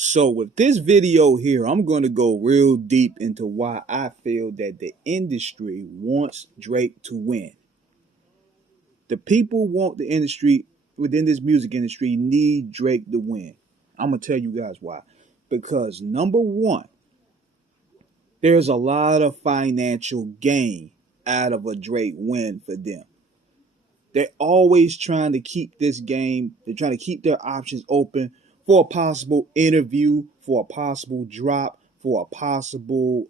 So with this video here, I'm going to go real deep into why I feel that the industry wants Drake to win. The people want the industry within this music industry need Drake to win. I'm going to tell you guys why. Because number one, there's a lot of financial gain out of a Drake win for them. They're always trying to keep this game. They're trying to keep their options open for a possible interview, for a possible drop, for a possible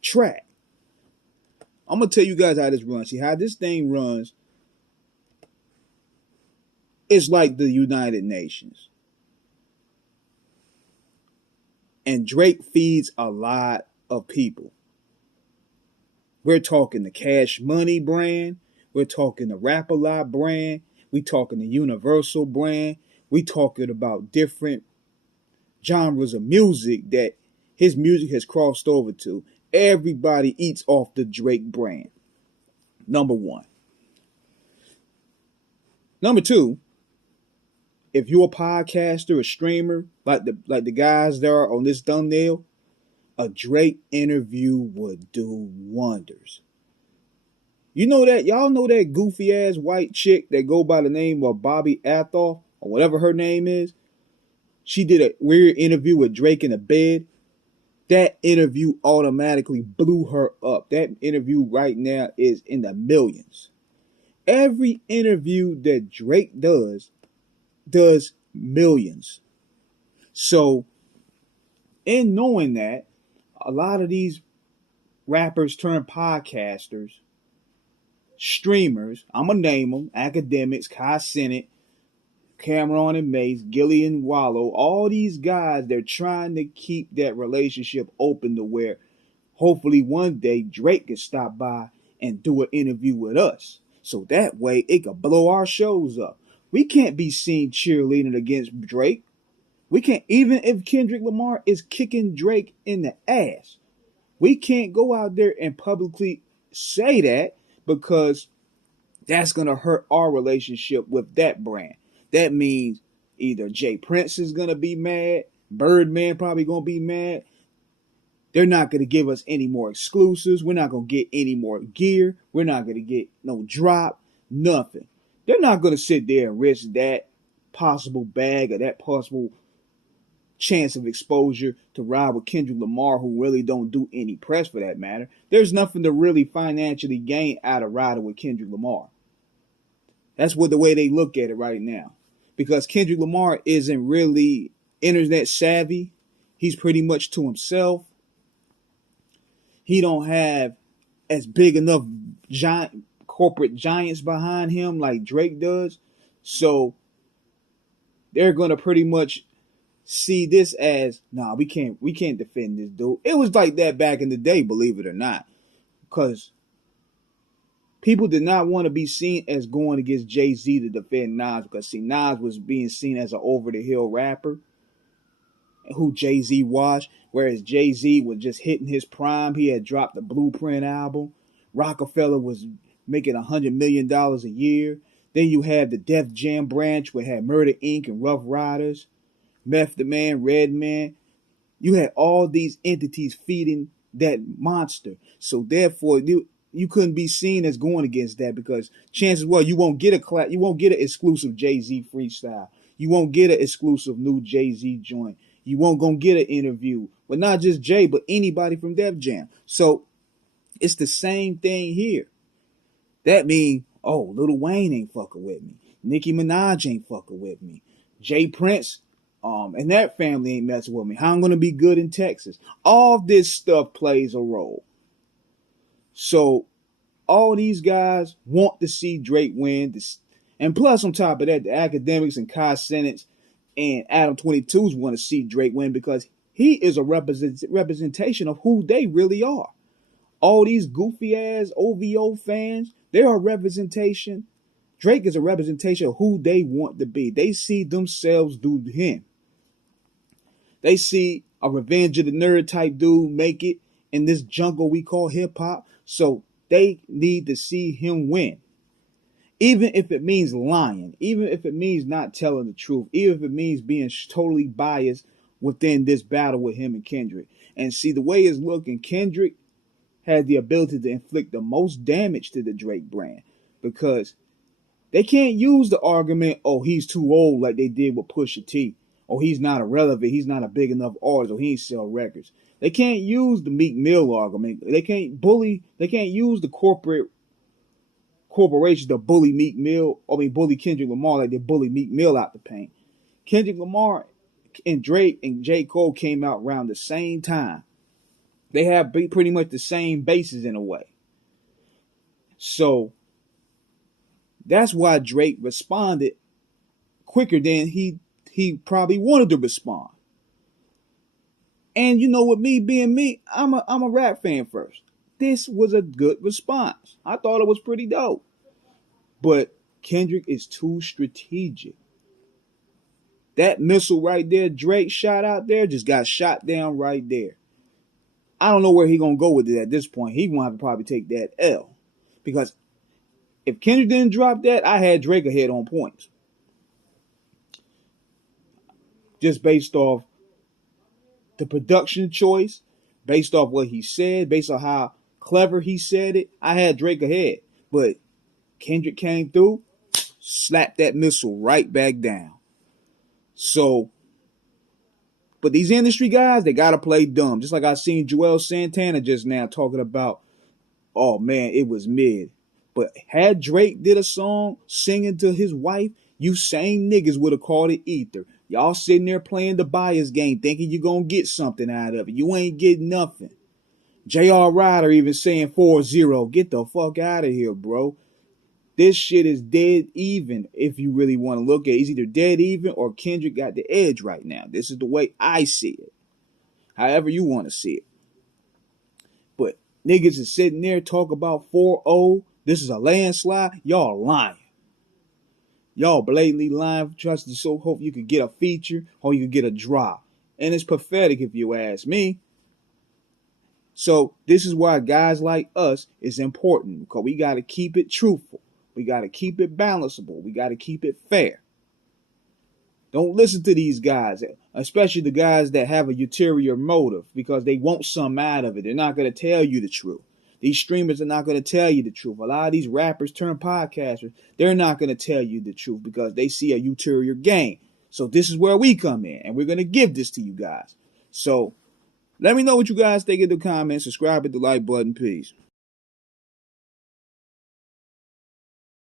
track. I'm gonna tell you guys how this runs. See how this thing runs. It's like the United Nations, and Drake feeds a lot of people. We're talking the Cash Money brand. We're talking the Rap-A-Lot brand. We talking the Universal brand. We talking about different genres of music that his music has crossed over to. Everybody eats off the Drake brand. Number one. Number two, if you're a podcaster, a streamer, like the guys that are on this thumbnail, a Drake interview would do wonders. You know that? Y'all know that goofy ass white chick that go by the name of Bobby Athol or whatever her name is? She did a weird interview with Drake in a bed. That interview automatically blew her up. That interview right now is in the millions. Every interview that Drake does millions. So, in knowing that, a lot of these rappers turn podcasters, streamers, I'm going to name them, academics, Kai Cenat, Cameron and Mace, Gillian Wallow, all these guys, they're trying to keep that relationship open to where hopefully one day Drake can stop by and do an interview with us. So that way it could blow our shows up. We can't be seen cheerleading against Drake. We can't, even if Kendrick Lamar is kicking Drake in the ass. We can't go out there and publicly say that because that's going to hurt our relationship with that brand. That means either Jay Prince is going to be mad, Birdman probably going to be mad. They're not going to give us any more exclusives. We're not going to get any more gear. We're not going to get no drop, nothing. They're not going to sit there and risk that possible bag or that possible chance of exposure to ride with Kendrick Lamar, who really don't do any press for that matter. There's nothing to really financially gain out of riding with Kendrick Lamar. That's what the way they look at it right now. Because Kendrick Lamar isn't really internet savvy. He's pretty much to himself. He don't have as big enough giant corporate giants behind him like Drake does. So they're going to pretty much see this as, nah, we can't defend this dude. It was like that back in the day, believe it or not. Because people did not want to be seen as going against Jay-Z to defend Nas, because see, Nas was being seen as an over-the-hill rapper who Jay-Z was, whereas Jay-Z was just hitting his prime. He had dropped the Blueprint album. Rockefeller was making $100 million a year. Then you had the Def Jam branch, where it had Murder Inc. and Rough Riders, Method Man, Redman. You had all these entities feeding that monster. So therefore, you couldn't be seen as going against that, because chances were you won't get an exclusive Jay-Z freestyle. You won't get an exclusive new Jay-Z joint. You won't gonna get an interview with not just Jay, but anybody from Def Jam. So it's the same thing here. That means, oh, Lil Wayne ain't fucking with me. Nicki Minaj ain't fucking with me. Jay Prince, and that family ain't messing with me. How I'm gonna be good in Texas? All this stuff plays a role. So all these guys want to see Drake win. And plus, on top of that, the academics and Kai Cenat and Adam 22s want to see Drake win, because he is a representation of who they really are. All these goofy ass OVO fans, they're a representation. Drake is a representation of who they want to be. They see themselves do him. They see a Revenge of the Nerd type dude make it in this jungle we call hip hop. So they need to see him win. Even if it means lying, even if it means not telling the truth, even if it means being totally biased within this battle with him and Kendrick. And see, the way it's looking, Kendrick has the ability to inflict the most damage to the Drake brand because they can't use the argument, oh, he's too old, like they did with Pusha T. Or he's not irrelevant, he's not a big enough artist, or he ain't sell records. They can't use the Meek Mill argument. They can't use the corporations to bully Meek Mill, bully Kendrick Lamar like they bully Meek Mill out the paint. Kendrick Lamar and Drake and J. Cole came out around the same time. They have pretty much the same bases in a way. So that's why Drake responded quicker than he probably wanted to respond. And you know, with me being me, I'm a rap fan first. This was a good response. I thought it was pretty dope. But Kendrick is too strategic. That missile right there, Drake shot out there, just got shot down right there. I don't know where he gonna go with it at this point. He gonna have to probably take that L. Because if Kendrick didn't drop that, I had Drake ahead on points. Just based off the production choice, based off what he said, based on how clever he said it, I had Drake ahead. But Kendrick came through, slapped that missile right back down. So, but these industry guys, they got to play dumb. Just like I seen Joel Santana just now talking about, oh man, it was mid. But had Drake did a song singing to his wife, you same niggas would have called it ether. Y'all sitting there playing the bias game, thinking you're going to get something out of it. You ain't getting nothing. J.R. Ryder even saying 4-0. Get the fuck out of here, bro. This shit is dead even if you really want to look at it. It's either dead even or Kendrick got the edge right now. This is the way I see it. However you want to see it. But niggas is sitting there talk about 4-0. This is a landslide. Y'all lying. Y'all blatantly lying. Trust to so hope you could get a feature or you could get a drop. And it's pathetic if you ask me. So this is why guys like us is important. Because we got to keep it truthful. We got to keep it balanceable. We got to keep it fair. Don't listen to these guys, especially the guys that have a ulterior motive because they want something out of it. They're not going to tell you the truth. These streamers are not going to tell you the truth. A lot of these rappers turn podcasters, they're not going to tell you the truth because they see a ulterior gain. So this is where we come in, and we're going to give this to you guys. So let me know what you guys think in the comments. Subscribe, hit the like button. Peace.